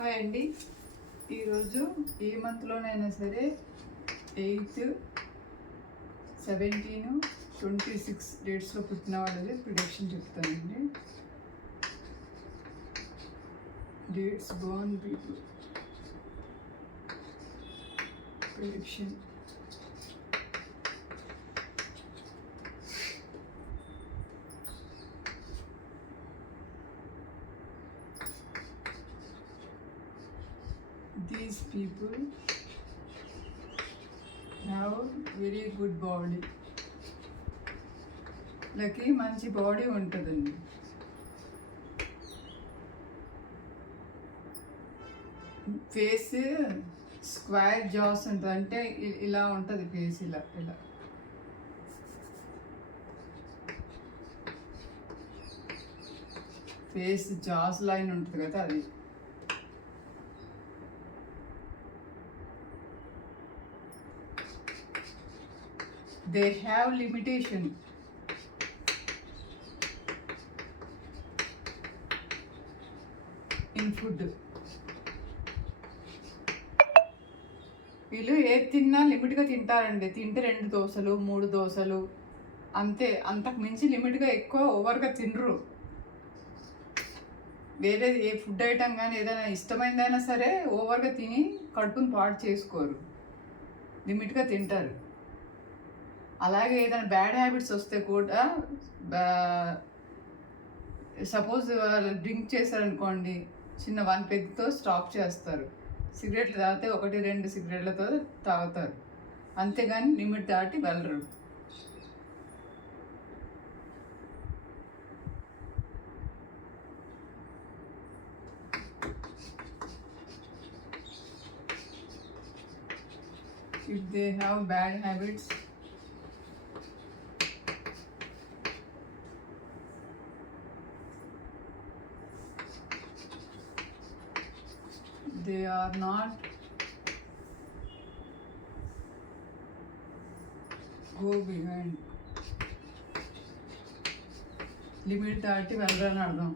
Hi అండి. ఈరోజు ఏ మంత్లోనైనా సరే ఎయిత్ సెవెంటీన్ ట్వంటీ సిక్స్ డేట్స్లో పుట్టిన వాళ్ళది ప్రిడిక్షన్ చెప్తానండి. Dates born people prediction. These people have very good body లకి మంచి బాడీ ఉంటుందండి. ఫేస్ స్క్వేర్ జాస్ ఉంటుంది అంటే ఇలా ఉంటుంది ఫేస్ ఇలా ఇలా. ఫేస్ జాస్ లైన్ ఉంటుంది కదా అది. They have limitation. In food. వీళ్ళు ఏది తిన్నా లిమిట్గా తింటారండి. తింటే రెండు దోశలు మూడు దోశలు. అంతే. అంతకు మించి లిమిట్గా ఎక్కువ ఓవర్గా తినరు. వేరే ఏ ఫుడ్ ఐటమ్ కానీ ఏదైనా ఇష్టమైందైనా సరే ఓవర్గా తిని కడుపుని పాడు చేసుకోరు. లిమిట్గా తింటారు. అలాగే ఏదైనా బ్యాడ్ హ్యాబిట్స్ వస్తే కూడా సపోజ్ డ్రింక్ చేశారనుకోండి చిన్న వన్ పెగ్తో స్టాప్ చేస్తారు. సిగరెట్లు తాగితే ఒకటి రెండు సిగరెట్లతో తాగుతారు. అంతేగాని లిమిట్ దాటి వెళ్ళరు. If they have bad habits they are not go behind. Limit దాటి వెళ్ళరని అర్థం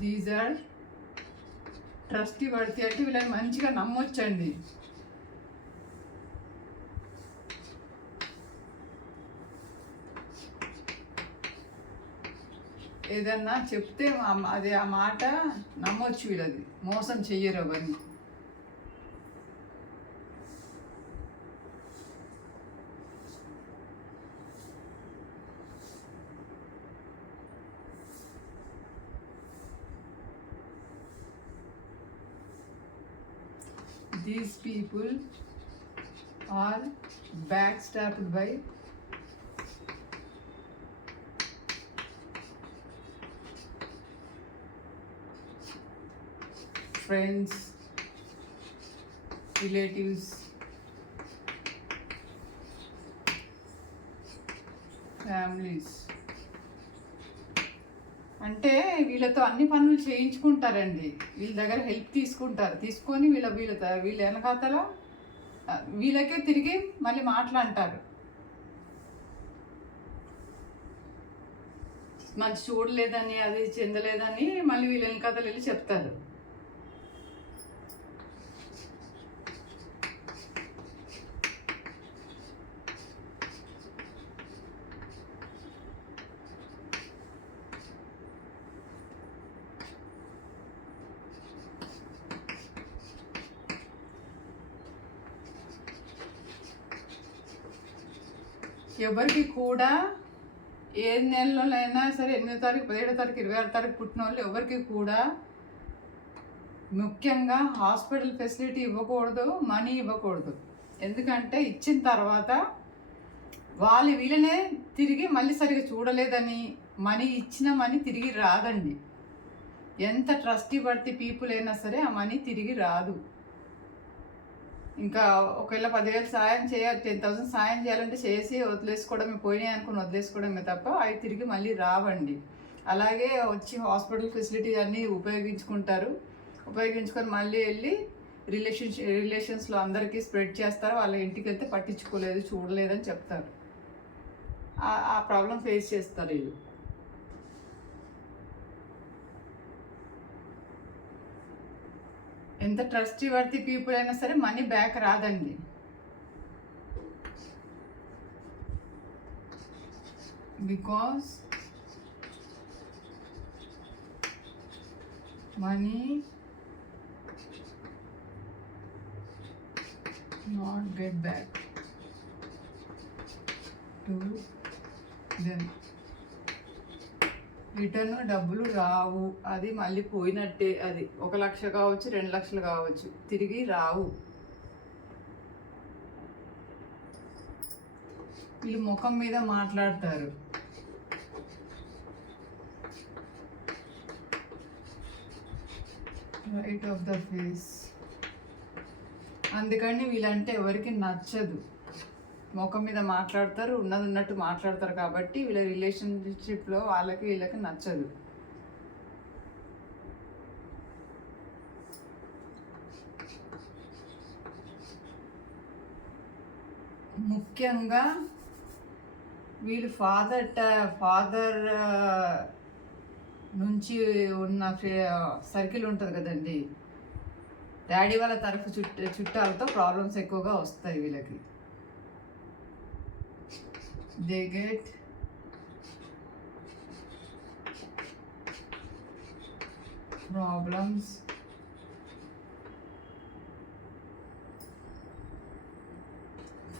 దీస్ ఆర్ ట్రస్టీ పడితే అంటే వీళ్ళని మంచిగా నమ్మొచ్చండి ఏదన్నా చెప్తే మా- అది ఆ మాట నమ్మొచ్చు వీళ్ళది. మోసం చెయ్యరు అవన్నీ these people are backstabbed by friends relatives families అంటే వీళ్ళతో అన్ని పనులు చేయించుకుంటారండి. వీళ్ళ దగ్గర హెల్ప్ తీసుకుంటారు. తీసుకొని వీళ్ళ వీళ్ళ వీళ్ళ వెనకాతల వీళ్ళకే తిరిగి మళ్ళీ మాట్లాంటారు మంచి చూడలేదని అది చెందలేదని మళ్ళీ వీళ్ళ వెనకాతలు వెళ్ళి చెప్తారు. ఎవరికి కూడా ఏ నెలలోనైనా సరే ఎనిమిదో తారీఖు పదిహేడో తారీఖు ఇరవై ఆరు తారీఖు పుట్టిన వాళ్ళు ఎవరికి కూడా ముఖ్యంగా హాస్పిటల్ ఫెసిలిటీ ఇవ్వకూడదు మనీ ఇవ్వకూడదు. ఎందుకంటే ఇచ్చిన తర్వాత వాళ్ళు వీళ్ళనే తిరిగి మళ్ళీ సరిగా చూడలేదని మనీ ఇచ్చిన మనీ తిరిగి రాదండి. ఎంత ట్రస్టీ పడితే పీపుల్ అయినా సరే ఆ మనీ తిరిగి రాదు. ఇంకా ఒకవేళ పదివేలు సాయం చేయాలి టెన్ థౌసండ్ సాయం చేయాలంటే చేసి వదిలేసుకోవడమే పోయినాయి అనుకుని వదిలేసుకోవడమే తప్ప అవి తిరిగి మళ్ళీ రావండి. అలాగే వచ్చి హాస్పిటల్ ఫెసిలిటీ అన్నీ ఉపయోగించుకుంటారు. ఉపయోగించుకొని మళ్ళీ వెళ్ళి రిలేషన్ రిలేషన్స్లో అందరికీ స్ప్రెడ్ చేస్తారు. వాళ్ళ ఇంటికి వెళ్తే పట్టించుకోలేదు చూడలేదని చెప్తారు. ఆ ప్రాబ్లం ఫేస్ చేస్తారు వీళ్ళు. ఎంత ట్రస్టీ వర్తి పీపుల్ అయినా సరే మనీ బ్యాక్ రాదండి. Because money not get back to them. Return డబ్బులు రావు. అది మళ్ళీ పోయినట్టే అది. ఒక లక్ష కావచ్చు రెండు లక్షలు కావచ్చు. తిరిగి రావు. వీళ్ళు ముఖం మీద మాట్లాడతారు. రైట్ ఆఫ్ ద ఫేస్ అందుకని వీళ్ళంటే ఎవరికి నచ్చదు. ముఖం మీద మాట్లాడతారు ఉన్నది ఉన్నట్టు మాట్లాడతారు కాబట్టి వీళ్ళ రిలేషన్షిప్లో వాళ్ళకి వీళ్ళకి నచ్చదు. ముఖ్యంగా వీళ్ళు ఫాదర్ ఫాదర్ నుంచి ఉన్న సర్కిల్ ఉంటుంది కదండి. డాడీ వాళ్ళ తరఫు చుట్ట చుట్టాలతో ప్రాబ్లమ్స్ ఎక్కువగా వస్తాయి వీళ్ళకి. they get problems.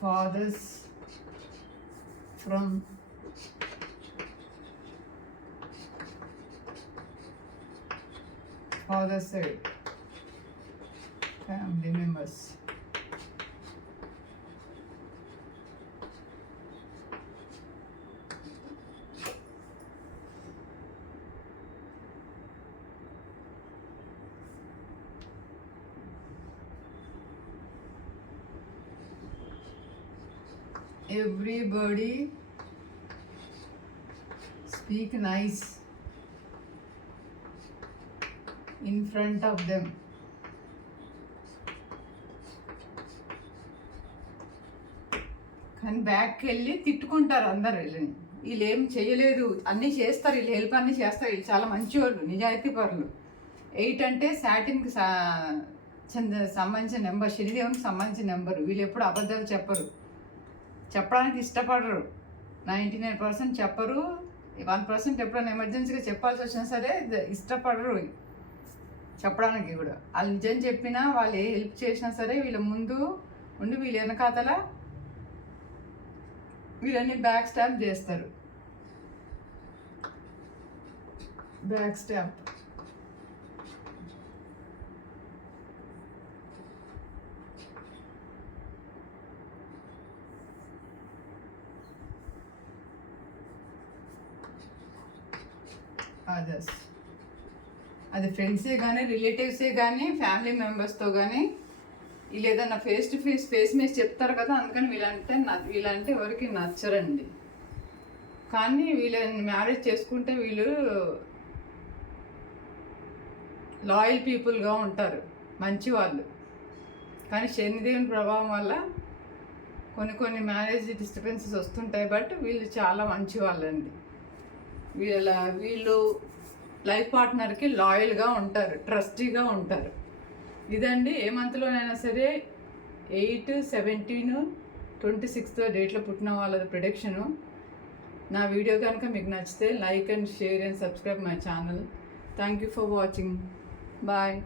Fathers from fathers, side family members. Everybody speak nice in front of them కానీ బ్యాక్కి వెళ్ళి తిట్టుకుంటారు అందరు. వీళ్ళని వీళ్ళు ఏం చేయలేదు. అన్నీ చేస్తారు. వీళ్ళు హెల్ప్ అన్నీ చేస్తారు. వీళ్ళు చాలా మంచివాళ్ళు నిజాయితీ పరులు. ఎయిట్ అంటే సాటిన్కి సంబంధించిన నెంబర్ శనిదేవునికి సంబంధించిన నెంబర్ వీళ్ళు ఎప్పుడు అబద్ధాలు చెప్పరు. చెప్పడానికి ఇష్టపడరు. నైంటీ నైన్ పర్సెంట్ చెప్పరు. వన్ పర్సెంట్ ఎప్పుడైనా ఎమర్జెన్సీగా చెప్పాల్సి వచ్చినా సరే ఇష్టపడరు. చెప్పడానికి కూడా. వాళ్ళు నిజం చెప్పినా వాళ్ళు ఏ హెల్ప్ చేసినా సరే వీళ్ళ ముందు ఉండి వీళ్ళ వెనకాతల వీళ్ళని బ్యాక్ స్టాంప్ చేస్తారు. Back stamp. అదర్స్ అది ఫ్రెండ్సే కానీ రిలేటివ్సే కానీ ఫ్యామిలీ మెంబర్స్తో కానీ వీళ్ళు ఫేస్ టు ఫేస్ ఫేస్ మీద చెప్తారు కదా అందుకని వీళ్ళంటే వీళ్ళంటే ఎవరికి నచ్చరండి. కానీ వీళ్ళని మ్యారేజ్ చేసుకుంటే వీళ్ళు లాయల్ పీపుల్గా ఉంటారు మంచి వాళ్ళు. కానీ శనిదేవుని ప్రభావం వల్ల కొన్ని కొన్ని మ్యారేజ్ డిస్టర్బెన్సెస్ వస్తుంటాయి బట్ వీళ్ళు చాలా మంచి వాళ్ళండి. వీళ్ళ వీళ్ళు లైఫ్ పార్ట్నర్కి లాయల్గా ఉంటారు ట్రస్టీగా ఉంటారు. ఇదండి ఏ మంత్లోనైనా సరే ఎయిట్ సెవెంటీన్ ట్వంటీ సిక్స్త్ డేట్లో పుట్టిన వాళ్ళది ప్రొడక్షను. నా వీడియో కనుక మీకు నచ్చితే like and share and subscribe my channel. Thank you for watching. Bye.